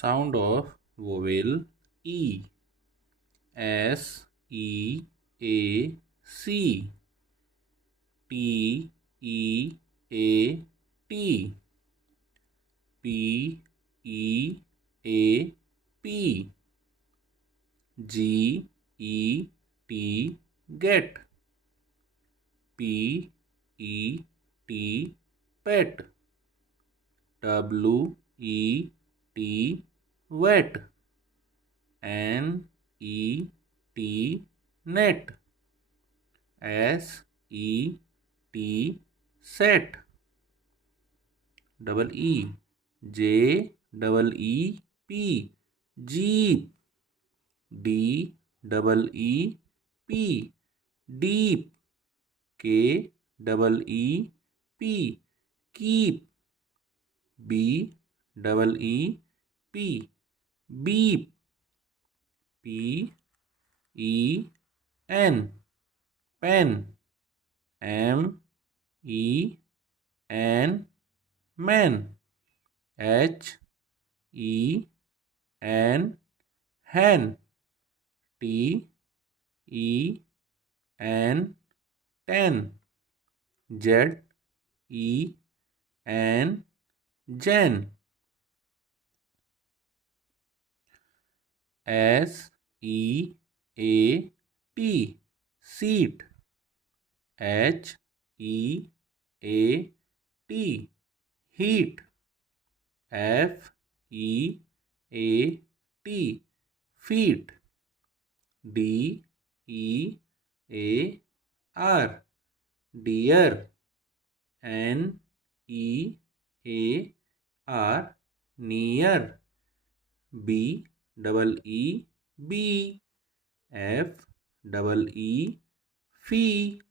Sound of vowel E. S-E-A-C. T-E-A-T. P-E-A-P. G-E-T. Get. P-E-T. Pet. W-E-T. Wet. N-E-T. Net. S-E-T. Set. Double E. J-E-E-P. Jeep. D-E-E-P. Deep. K-E-E-P. Keep. B-E-E-P. Beep. P-E-N. Pen. M-E-N. Men. H-E-N. Hen. T-E-N. Ten. Z-E-N. Jen. S-E-A-T. Seat. H-E-A-T. Heat. F-E-A-T. Feet. D-E-A-R. Deer. N-E-A-R. Near. B-E-E-B. F-E-E. Fee.